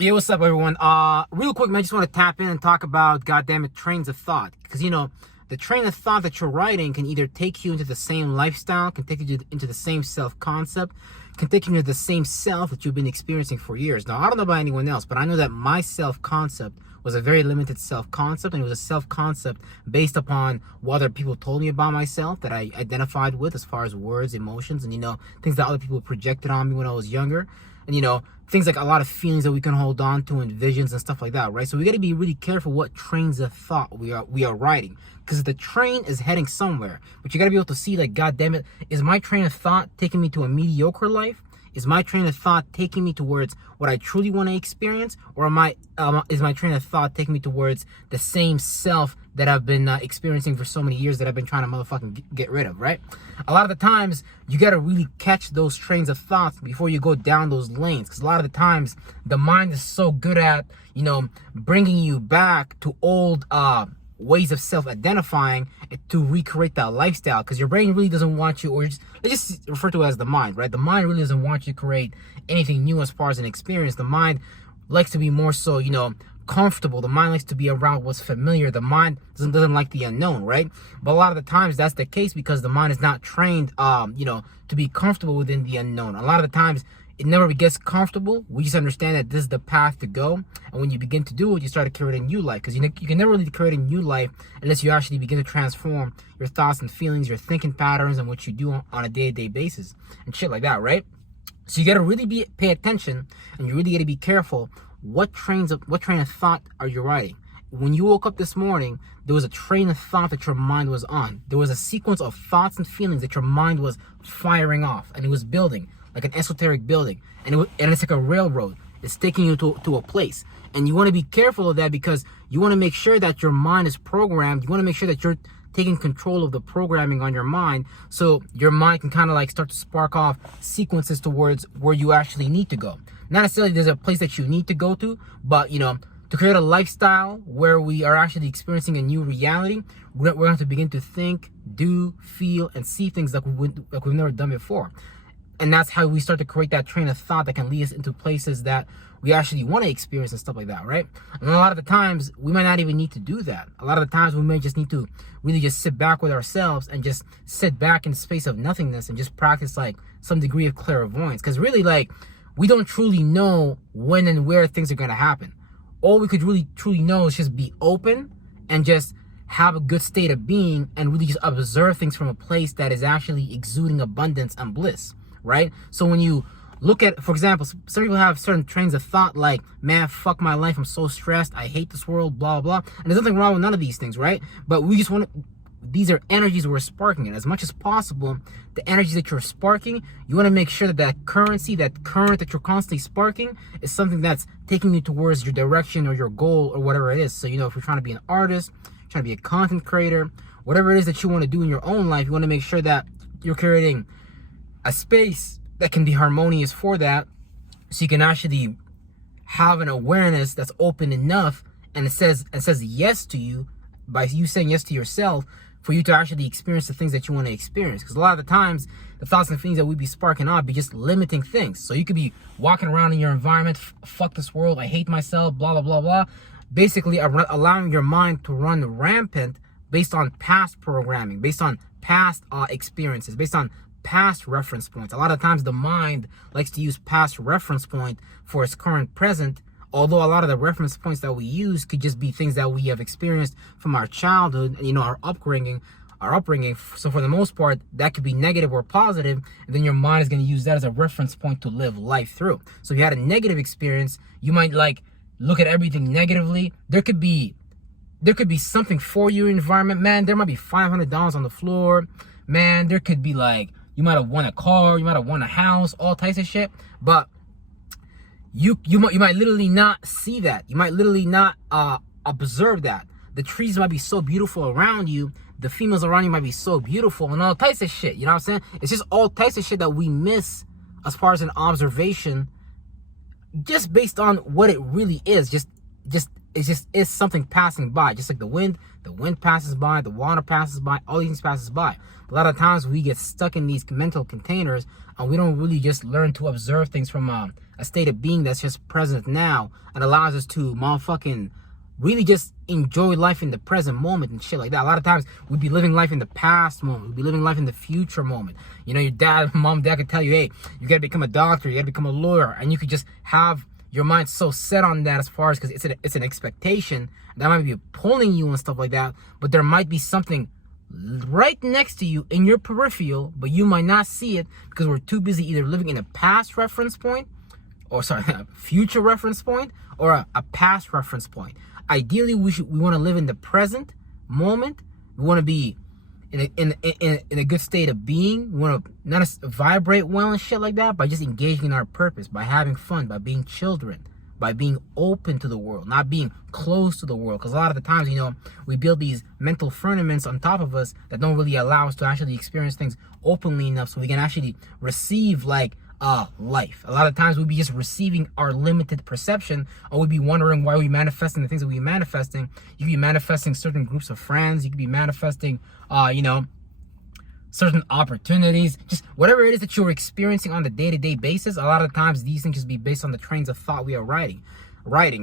Yeah, what's up, everyone? Real quick, man, I just want to tap in and talk about, goddamn it, trains of thought. Because, the train of thought that you're writing can either take you into the same lifestyle, can take you into the same self-concept, can take you into the same self that you've been experiencing for years. Now, I don't know about anyone else, but I know that my self-concept was a very limited self-concept, and it was a self-concept based upon what other people told me about myself that I identified with as far as words, emotions, and, things that other people projected on me when I was younger. And, things like a lot of feelings that we can hold on to and visions and stuff like that, right? So we got to be really careful what trains of thought we are riding, because the train is heading somewhere, but you got to be able to see, like, God damn it, is my train of thought taking me to a mediocre life? Is my train of thought taking me towards what I truly want to experience, or is my train of thought taking me towards the same self that I've been experiencing for so many years that I've been trying to motherfucking get rid of, right? A lot of the times, you got to really catch those trains of thoughts before you go down those lanes, because a lot of the times, the mind is so good at, bringing you back to old ways of self-identifying to recreate that lifestyle, because your brain really doesn't want you, or let's just refer to it as the mind, right? The mind really doesn't want you to create anything new as far as an experience. The mind likes to be more so, comfortable. The mind likes to be around what's familiar. The mind doesn't like the unknown, right? But a lot of the times that's the case because the mind is not trained, to be comfortable within the unknown. A lot of the times it never gets comfortable. We just understand that this is the path to go. And when you begin to do it, you start to create a new life, because you can never really create a new life unless you actually begin to transform your thoughts and feelings, your thinking patterns, and what you do on a day-to-day basis and shit like that, right? So you got to really pay attention, and you really got to be careful. What train of thought are you riding? When you woke up this morning, there was a train of thought that your mind was on. There was a sequence of thoughts and feelings that your mind was firing off, and it was building like an esoteric building, and it's like a railroad. It's taking you to a place, and you want to be careful of that, because you want to make sure that your mind is programmed. You want to make sure that you're taking control of the programming on your mind, so your mind can kind of like start to spark off sequences towards where you actually need to go. Not necessarily there's a place that you need to go to, but to create a lifestyle where we are actually experiencing a new reality, we're going to have to begin to think, do, feel, and see things like we've never done before. And that's how we start to create that train of thought that can lead us into places that we actually want to experience and stuff like that, right? And a lot of the times, we might not even need to do that. A lot of the times, we may just need to really just sit back with ourselves and just sit back in the space of nothingness and just practice like some degree of clairvoyance. Because really, like, we don't truly know when and where things are going to happen. All we could really truly know is just be open and just have a good state of being and really just observe things from a place that is actually exuding abundance and bliss, right? So when you look at, for example, some people have certain trains of thought like, man, fuck my life, I'm so stressed, I hate this world, blah, blah. And there's nothing wrong with none of these things, right? But we just want to, these are energies we're sparking. And as much as possible, the energies that you're sparking, you want to make sure that that current that you're constantly sparking is something that's taking you towards your direction or your goal or whatever it is. So, if you're trying to be an artist, trying to be a content creator, whatever it is that you want to do in your own life, you want to make sure that you're creating a space that can be harmonious for that, so you can actually have an awareness that's open enough, and it says yes to you by you saying yes to yourself, for you to actually experience the things that you want to experience. Because a lot of the times, the thoughts and feelings that we be sparking off be just limiting things. So you could be walking around in your environment, fuck this world, I hate myself, blah, blah, blah, blah. Basically, allowing your mind to run rampant based on past programming, based on past experiences, based on past reference points. A lot of times the mind likes to use past reference point for its current present, although a lot of the reference points that we use could just be things that we have experienced from our childhood and our upbringing. So for the most part, that could be negative or positive, and then your mind is going to use that as a reference point to live life through. So if you had a negative experience, you might like look at everything negatively. There could be something for your environment, man. There might be $500 on the floor, man. There could be like, you might have won a car, you might have won a house, all types of shit. But you might literally not see that. You might literally not observe that. The trees might be so beautiful around you. The females around you might be so beautiful and all types of shit. You know what I'm saying? It's just all types of shit that we miss as far as an observation, just based on what it really is. It just is something passing by, just like the wind passes by, the water passes by, all these things passes by. A lot of times we get stuck in these mental containers, and we don't really just learn to observe things from a a state of being that's just present now and allows us to motherfucking really just enjoy life in the present moment and shit like that. A lot of times we'd be living life in the past moment. We'd be living life in the future moment. You know, your dad, mom, dad could tell you, hey, you gotta become a doctor, you gotta become a lawyer. And you could just have your mind so set on that as far as, because it's an expectation that might be pulling you and stuff like that. But there might be something right next to you in your peripheral, but you might not see it because we're too busy either living in a past reference point, or sorry, a future reference point, or a past reference point. Ideally, we want to live in the present moment. We want to be in a good state of being. We want to not vibrate well and shit like that by just engaging in our purpose, by having fun, by being children, by being open to the world, not being closed to the world. Because a lot of the times, you know, we build these mental firmaments on top of us that don't really allow us to actually experience things openly enough so we can actually receive like life. A lot of times we'll be just receiving our limited perception, or we'll be wondering why we're manifesting the things that we're manifesting. You could be manifesting certain groups of friends. You could be manifesting, you know, certain opportunities, just whatever it is that you're experiencing on the day-to-day basis. A lot of times these things just be based on the trains of thought we are riding,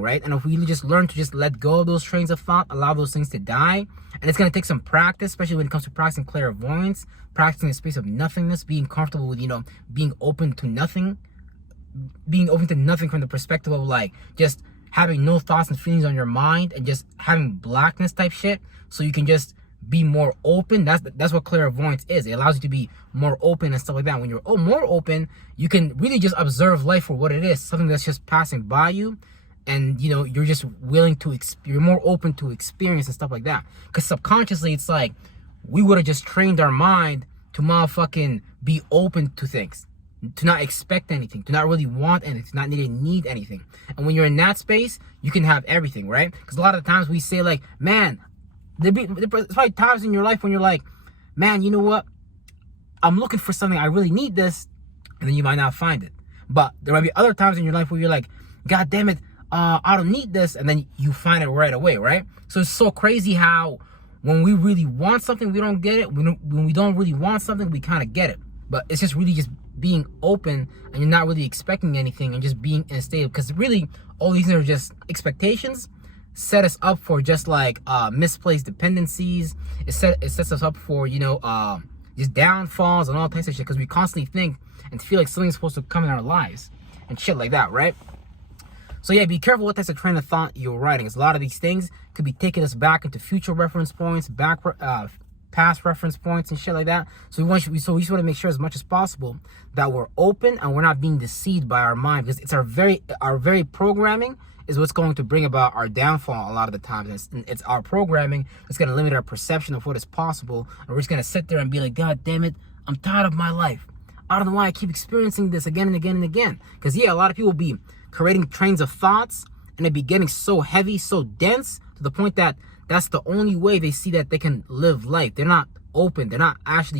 right? And if we just learn to just let go of those trains of thought, allow those things to die, and it's going to take some practice, especially when it comes to practicing clairvoyance, practicing the space of nothingness, being comfortable with, you know, being open to nothing from the perspective of like just having no thoughts and feelings on your mind and just having blackness type shit, so you can just be more open. That's what clairvoyance is. It allows you to be more open and stuff like that. When you're more open, you can really just observe life for what it is, something that's just passing by you, and you know, you're just willing to you're more open to experience and stuff like that. Because subconsciously, it's like we would have just trained our mind to motherfucking be open to things, to not expect anything, to not really want anything, to not need anything. And when you're in that space, you can have everything, right? Because a lot of the times we say like, man, there's probably times in your life when you're like, man, you know what? I'm looking for something. I really need this. And then you might not find it. But there might be other times in your life where you're like, God damn it, I don't need this. And then you find it right away, right? So it's so crazy how when we really want something, we don't get it. When we don't really want something, we kind of get it. But it's just really just being open, and you're not really expecting anything, and just being in a state. Because really, all these are just expectations. Set us up for just like misplaced dependencies. It sets us up for, you know, just downfalls and all types of shit, because we constantly think and feel like something's supposed to come in our lives and shit like that, right? So yeah, be careful what types of train of thought you're writing. Because a lot of these things could be taking us back into future reference points, past reference points and shit like that. So we just want to make sure as much as possible that we're open and we're not being deceived by our mind, because it's our very programming is what's going to bring about our downfall a lot of the times. It's our programming that's going to limit our perception of what is possible, and we're just going to sit there and be like, God damn it, I'm tired of my life. I don't know why I keep experiencing this again and again and again. Because yeah, a lot of people be creating trains of thoughts, and they be getting so heavy, so dense, to the point that that's the only way they see that they can live life. They're not open. They're not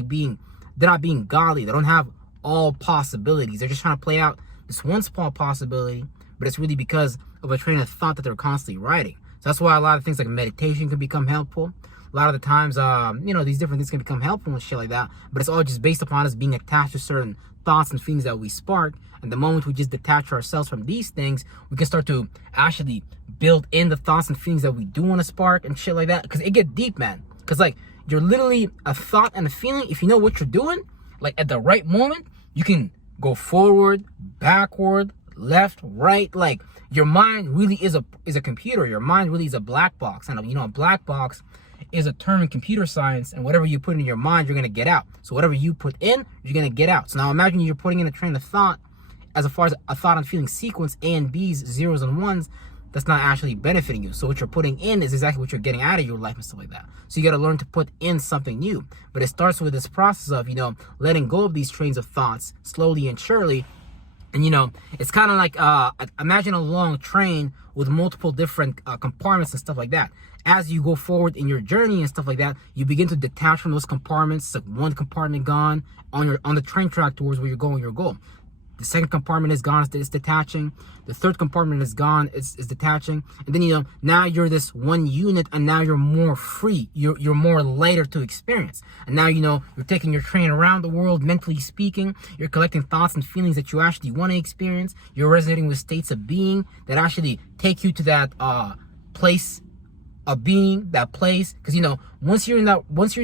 being godly. They don't have all possibilities. They're just trying to play out this one small possibility, but it's really because of a train of thought that they're constantly writing. So that's why a lot of things like meditation can become helpful. A lot of the times, you know, these different things can become helpful and shit like that, but it's all just based upon us being attached to certain thoughts and feelings that we spark. And the moment we just detach ourselves from these things, we can start to actually build in the thoughts and feelings that we do want to spark and shit like that. Because it gets deep, man. Because like, you're literally a thought and a feeling. If you know what you're doing, like at the right moment, you can go forward, backward, left, right. Like, your mind really is a computer. Your mind really is a black box. And you know, a black box is a term in computer science, and whatever you put in your mind, you're going to get out. So whatever you put in, you're going to get out. So now imagine you're putting in a train of thought, as far as a thought and feeling sequence, A and B's, zeros and ones, that's not actually benefiting you. So what you're putting in is exactly what you're getting out of your life and stuff like that. So you got to learn to put in something new. But it starts with this process of, you know, letting go of these trains of thoughts slowly and surely. And, you know, it's kind of like, imagine a long train with multiple different compartments and stuff like that. As you go forward in your journey and stuff like that, you begin to detach from those compartments. It's like one compartment gone on the train track towards where you're going, your goal. The second compartment is gone, it's detaching. The third compartment is gone, it's detaching. And then, you know, now you're this one unit, and now you're more free. You're more lighter to experience. And now, you know, you're taking your train around the world, mentally speaking. You're collecting thoughts and feelings that you actually want to experience. You're resonating with states of being that actually take you to that place of being, that place. Because, you know, once you're in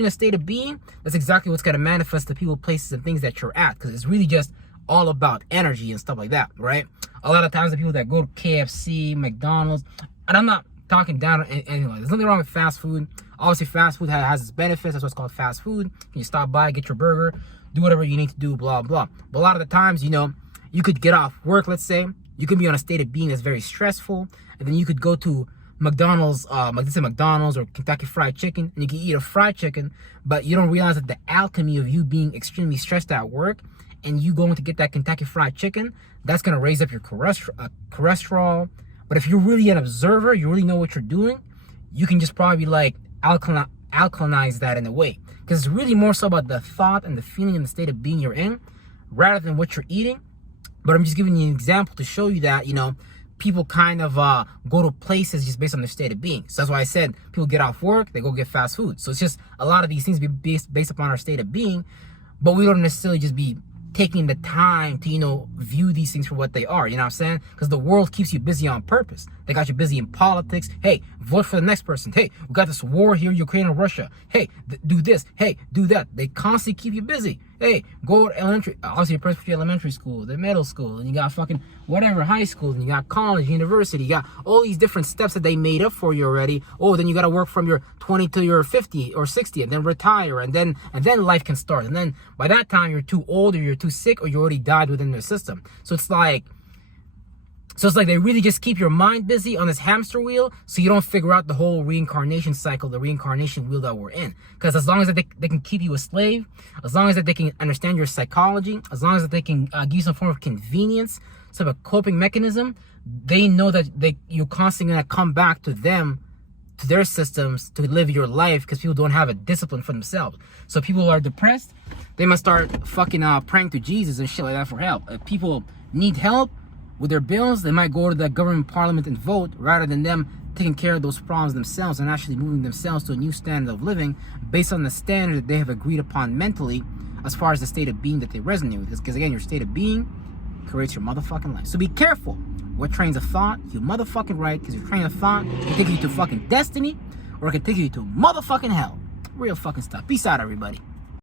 a state of being, that's exactly what's going to manifest the people, places, and things that you're at. Because it's really just all about energy and stuff like that, right? A lot of times the people that go to KFC, McDonald's, and I'm not talking down anyway. There's nothing wrong with fast food. Obviously, fast food has its benefits. That's what's called fast food. You stop by, get your burger, do whatever you need to do, blah, blah. But a lot of the times, you know, you could get off work, let's say. You could be on a state of being that's very stressful. And then you could go to McDonald's, let's say McDonald's or Kentucky Fried Chicken, and you can eat a fried chicken, but you don't realize that the alchemy of you being extremely stressed at work and you going to get that Kentucky Fried Chicken, that's going to raise up your cholesterol. But if you're really an observer, you really know what you're doing, you can just probably like alkalinize that in a way. Because it's really more so about the thought and the feeling and the state of being you're in, rather than what you're eating. But I'm just giving you an example to show you that, you know, people kind of go to places just based on their state of being. So that's why I said people get off work, they go get fast food. So it's just a lot of these things be based upon our state of being, but we don't necessarily just be taking the time to, you know, view these things for what they are. You know what I'm saying? Because the world keeps you busy on purpose. They got you busy in politics. Hey, vote for the next person. Hey, we got this war here, Ukraine and Russia. Hey, do this. Hey, do that. They constantly keep you busy. Hey, go to elementary, obviously Presbyterian elementary school, the middle school, and you got fucking whatever, high school, and you got college, university, you got all these different steps that they made up for you already. Oh, then you got to work from your 20 to your 50 or 60, and then retire, and then life can start. And then by that time, you're too old, or you're too sick, or you already died within their system. So it's like they really just keep your mind busy on this hamster wheel, so you don't figure out the whole reincarnation cycle, the reincarnation wheel that we're in. Because as long as they can keep you a slave, as long as they can understand your psychology, as long as they can give you some form of convenience, some of a coping mechanism, they know that you're constantly going to come back to them, to their systems, to live your life, because people don't have a discipline for themselves. So people are depressed, they must start fucking praying to Jesus and shit like that for help. If people need help with their bills, they might go to the government, parliament, and vote, rather than them taking care of those problems themselves and actually moving themselves to a new standard of living based on the standard that they have agreed upon mentally, as far as the state of being that they resonate with. Because again, your state of being creates your motherfucking life. So be careful what trains of thought you motherfucking right, because your train of thought can take you to fucking destiny, or it can take you to motherfucking hell. Real fucking stuff. Peace out, everybody.